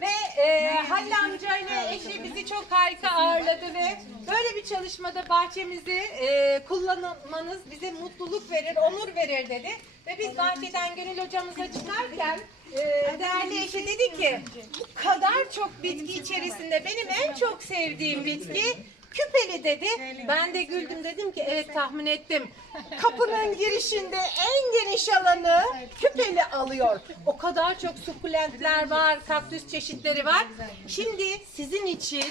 Ve e, Halil amca ile eşi bizi çok harika ağırladı ve böyle bir çalışmada bahçemizi e, kullanmanız bize mutluluk verir, onur verir dedi. Ve biz bahçeden Gönül hocamıza çıkarken e, değerli eşi dedi ki bu kadar çok bitki içerisinde benim en çok sevdiğim bitki küpeli dedi. Ben de güldüm dedim ki evet tahmin ettim. Kapının girişinde en geniş alanı küpeli alıyor. O kadar çok sukulentler var, kaktüs çeşitleri var. Şimdi sizin için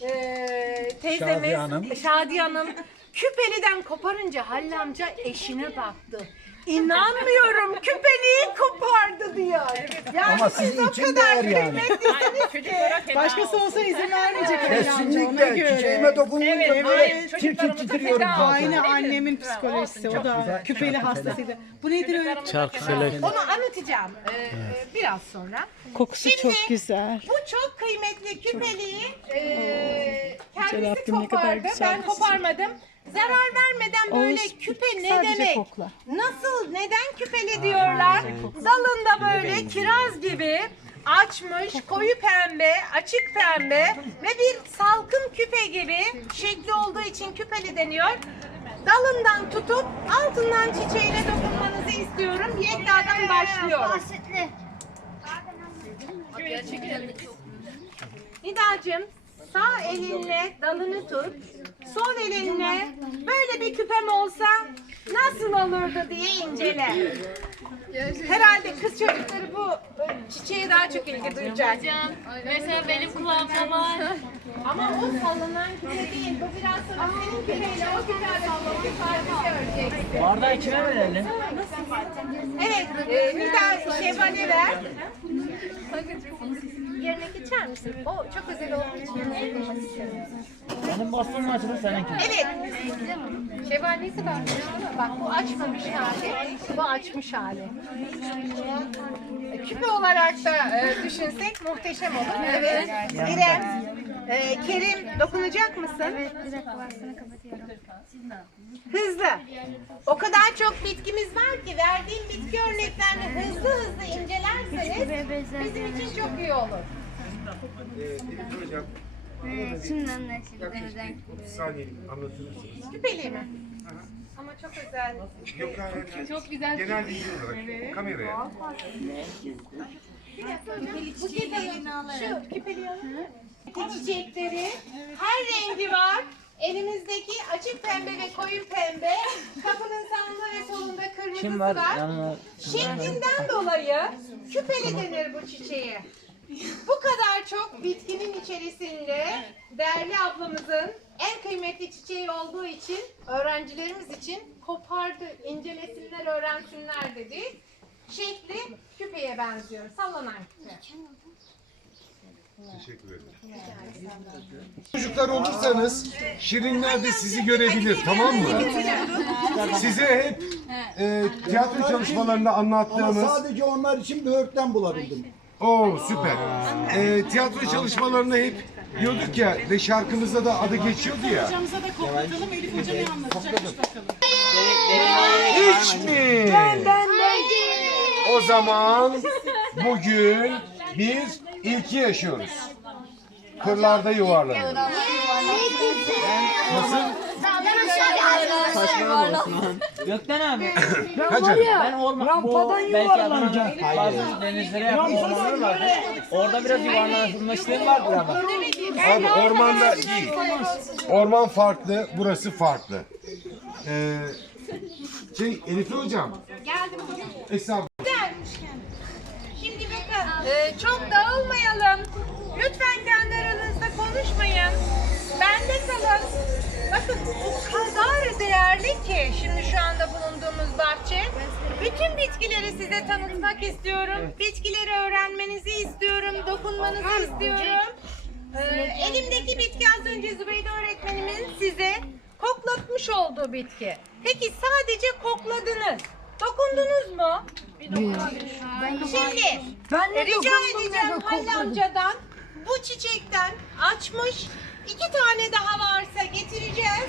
eee teyzemiz Şadiye Hanım. Şadiye Hanım küpeliden koparınca Halil amca eşine baktı. İnanmıyorum küpeliği kopardı diyor. Yani Ama siz sizin o için kadar değer yani. kıymetlisiniz ki. Başkası olsa izin vermeyecek Halil amca ona Kesinlikle göre. çiçeğime böyle evet. tir tir titriyorum zaten. Aynı annemin psikolojisi o da küpeli hastasıydı. Bu nedir öyle? Şarkı söyler. Onu anlatacağım eee, biraz sonra. Kokusu Şimdi- çok güzel. Bu çok kıymetli küpeliği eee kendisi ne kadar kopardı. güzel Ben bir koparmadım. Zarar vermeden böyle Oğuz, küpe ne sadece demek? kokla. Nasıl, neden küpeli diyorlar? Dalında böyle kiraz gibi açmış, koyu pembe, açık pembe ve bir salkım küpe gibi şekli olduğu için küpeli deniyor. Dalından tutup altından çiçeğine dokunmanızı istiyorum. Yekta'dan başlıyor. Nidacığım sağ elinle dalını tut. Sol elinle böyle bir küpem olsa nasıl olurdu diye incele. Herhalde kız çocukları bu çiçeğe daha çok ilgi duyacak. Mesela benim kulağımda var. Ama o sallanan küpe değil. Bu biraz sonra senin küpeyle o küpe arasındaki farkı göreceksin. Bardağı kime verelim? Evet, e, Nida şevale ver. Yerine geçer misin? O çok özel olduğu için koymak istiyorum. Benim bastonum açılır seninki. Evet. Şevval ne kadar Bak bu açmamış hali, bu açmış hali. Küpe olarak da e, düşünsek muhteşem olur. Evet. İrem, e, Kerim dokunacak mısın? Evet, direkt Hızlı. O kadar çok bitkimiz var ki verdiğim bitki örneklerini hızlı hızlı incelerseniz bizim için çok iyi olur. Şimdi anlaşıldı neden. saniyelik anlatır mısınız? Küpeli mi? Ama çok özel. Yok hayır. Çok güzel. Genel bilgi olarak kameraya. Buket Hanım, şu küpeli alır mı? Çiçekleri, her rengi var. Elimizdeki açık pembe ve koyu pembe, kapının sağında ve solunda kırmızısı Kim var? var. Yanına. Şeklinden dolayı küpeli denir bu çiçeğe. Bu kadar çok bitkinin içerisinde değerli ablamızın en kıymetli çiçeği olduğu için öğrencilerimiz için kopardı, incelesinler, öğrensinler dedi. Şekli küpeye benziyor. Sallanan küpe. Teşekkür ederim. Çocuklar olursanız Şirinler de sizi görebilir tamam mı? Size hep e, tiyatro çalışmalarında Ama anlattığımız sadece onlar için böğürtlen bulabildim. Oo süper. E, tiyatro çalışmalarını hep diyorduk ya ve şarkımızda da adı geçiyordu ya. Hocamıza da koklatalım. Elif Hoca ne anlatacakmış bakalım. Hiç mi? O zaman bugün biz ilki yaşıyoruz. Kırlarda yuvarlanıyoruz. Nasıl? Gökten abi. Hacı. Ben orman belki Adana'da bazı denizlere yakın ormanlar var. Orada biraz yuvarlanmışlığım vardır ama. Abi ormanda değil. Orman farklı, burası farklı. Ee, şey Elif hocam. Geldim. Estağfurullah. E, çok dağılmayalım. Lütfen kendi aranızda konuşmayın. Bende kalın. Bakın o kadar değerli ki şimdi şu anda bulunduğumuz bahçe. Bütün bitkileri size tanıtmak istiyorum. Bitkileri öğrenmenizi istiyorum. Dokunmanızı istiyorum. Ee, elimdeki bitki az önce Zübeyde öğretmenimin size koklatmış olduğu bitki. Peki sadece kokladınız. Dokundunuz mu? Şimdi Ben de rica edeceğim da Halil amcadan bu çiçekten açmış iki tane daha varsa getireceğiz.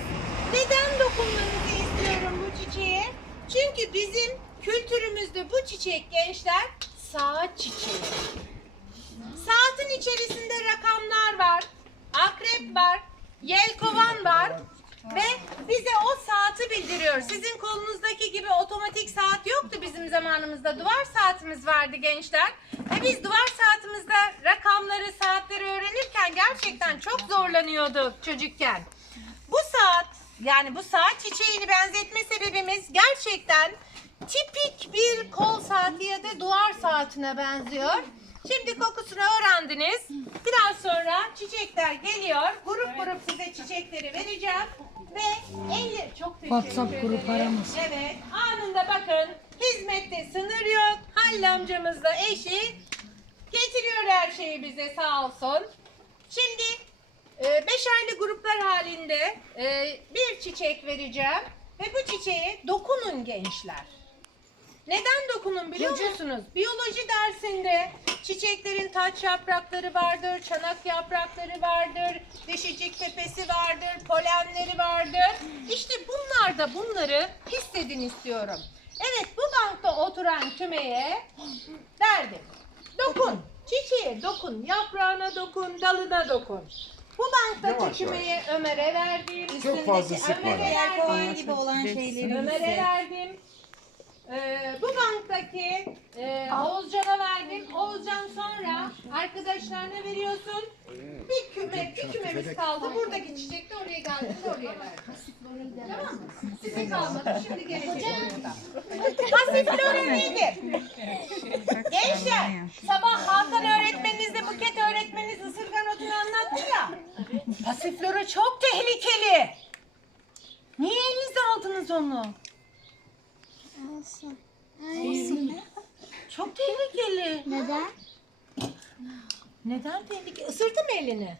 Neden dokunmanızı istiyorum bu çiçeğe? Çünkü bizim kültürümüzde bu çiçek gençler saat çiçeği. Saatin içerisinde rakamlar var, akrep var, yelkovan var ve bize o saati bildiriyor. Sizin kolunuzdaki gibi otomatik saat yoktu bizim zamanımızda. Duvar saatimiz vardı gençler. Ve biz duvar saatimizde rakamları, saatleri öğrenirken gerçekten çok zorlanıyorduk çocukken. Bu saat yani bu saat çiçeğini benzetme sebebimiz gerçekten tipik bir kol saati ya da duvar saatine benziyor. Şimdi kokusunu öğrendiniz. Biraz sonra çiçekler geliyor. Grup grup size çiçekleri vereceğim. Ve 50 çok teşekkür WhatsApp grup aramız. Evet. Anında bakın. Hizmette sınır yok. Halil amcamız da eşi getiriyor her şeyi bize sağ olsun. Şimdi e, beşerli gruplar halinde e, bir çiçek vereceğim. Ve bu çiçeğe dokunun gençler. Neden dokunun biliyor musunuz? Biyoloji dersinde çiçeklerin taç yaprakları vardır, çanak yaprakları vardır, dişicik tepesi vardır, polenleri vardır. İşte bunlar da bunları hissedin istiyorum. Evet bu bankta oturan kümeye derdim. Dokun, çiçeğe dokun, yaprağına dokun, dalına dokun. Bu banktaki Yavaş kümeye Ömer'e verdim. Çok fazla üstündeki sıkma. Ömer'e verdim. gibi olan şeyleri Ömer'e verdim. Ee, bu banktaki e, Oğuzcan'a verdim. Oğuzcan sonra arkadaşlarına veriyorsun. Bir küme, bir kümemiz kaldı. Buradaki çiçek de oraya geldi. Oraya verdim. Tamam mı? Size kalmadı. Şimdi gelecek. Pasiflora nedir? Gençler, sabah Hakan öğretmeninizle Buket öğretmeniniz ısırgan otunu anlattı ya. Pasiflora çok tehlikeli. Niye elinize aldınız onu? Çok tehlikeli. Neden? Neden tehlikeli? Isırdı mı elini?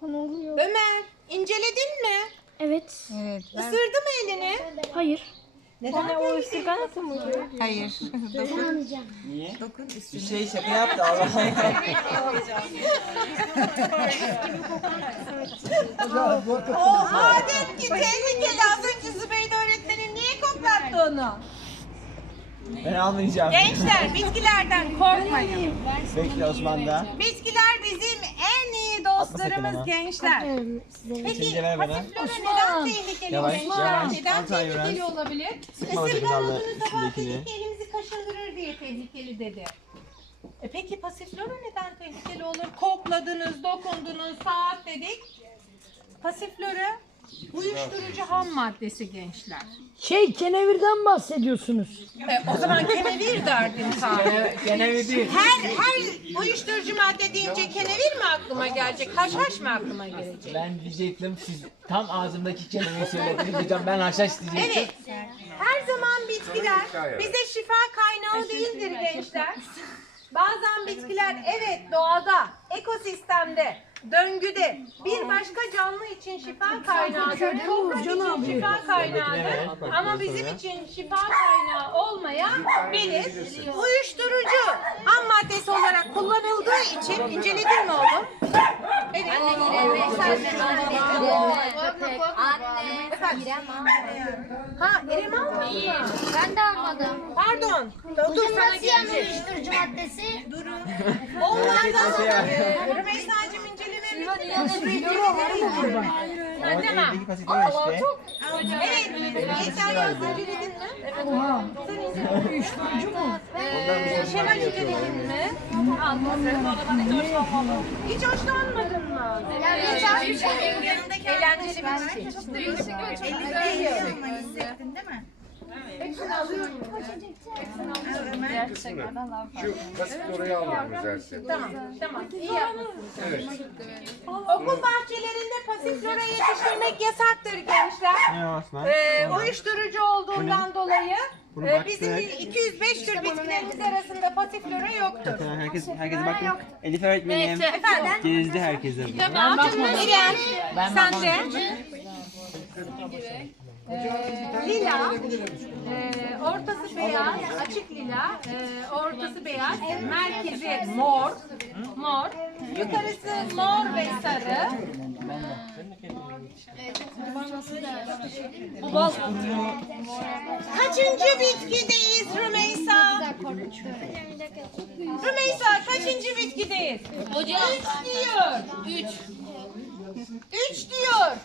Konuluyor. Ömer, inceledin mi? Evet. Isırdı mı elini? Hayır. Neden o ısırgan Niye? Bir şey şaka yaptı Allah. O Adem ki tehlikeli. Az önce Zübeyde öğretmenin niye koklattı onu? Ben almayacağım. Gençler bitkilerden korkmayın. Bekle Osman da. Bitkiler bizim en iyi dostlarımız gençler. Peki ver bana. pasiflora neden tehlikeli Yavaş, gençler? yavaş. Neden tehlikeli Yunus. olabilir? Sıkma odunu sabah üstündekini. dedik ki elimizi kaşındırır diye tehlikeli dedi. E peki pasiflora neden tehlikeli olur? Kokladınız, dokundunuz, saat dedik. Pasiflora uyuşturucu ham maddesi gençler. Şey kenevirden bahsediyorsunuz. E, o zaman kenevir derdim sana. Gene değil. Her her uyuşturucu madde deyince kenevir mi aklıma gelecek? Haşhaş mı aklıma gelecek? Ben diyecektim siz tam ağzımdaki kelimeyi söylediniz hocam ben haşhaş diyecektim. Evet. Her zaman bitkiler bize şifa kaynağı değildir gençler. Bazen bitkiler evet doğada, ekosistemde, döngüde bir başka canlı için şifa kaynağıdır. Toprak için şifa kaynağıdır. Ama bizim için şifa kaynağı olmayabilir. Uyuşturucu ham maddesi olarak kullanıldığı için inceledin mi oğlum? Evet. Anne. İrem Ha, İrem alma. Ben de almadım. Pardon. Dur, dur sana Nasıl yani gelecek. uyuşturucu maddesi? Onlardan e, Rümeysa'cığım incelememiz O eldeki pasifler işte. Evet. Yeter yaz inceledin mi? Evet. Sen inceledin. Mu? Ee, Şevval inceledin mi? Hiç hoşlanmadın mı? Ya hiçbir şey. Eğlenceli bir şey. Çok değişik Hepsini alıyorum. Şu basit oraya alalım özellikle. Tamam, tamam. İyi yapmışsın. Evet. Okul bahçelerinde pasif flora yetiştirmek yasaktır gençler. Ne? Ee, uyuşturucu olduğundan dolayı Bunu e, bizim evet. 205 tür bitkilerimiz arasında pasif flora yoktur. Herkes, herkese bakın. Elif öğretmenim. Efendim? Gezdi herkese. Tamam. İrem, sen de. Ee, lila, e, ortası beyaz, açık lila, e, ortası beyaz, merkezi mor, mor, yukarısı mor ve sarı. Kaçıncı bitkideyiz Rümeysa? Rümeysa kaçıncı bitkideyiz? Hocam. Üç diyor. Üç. Üç diyor.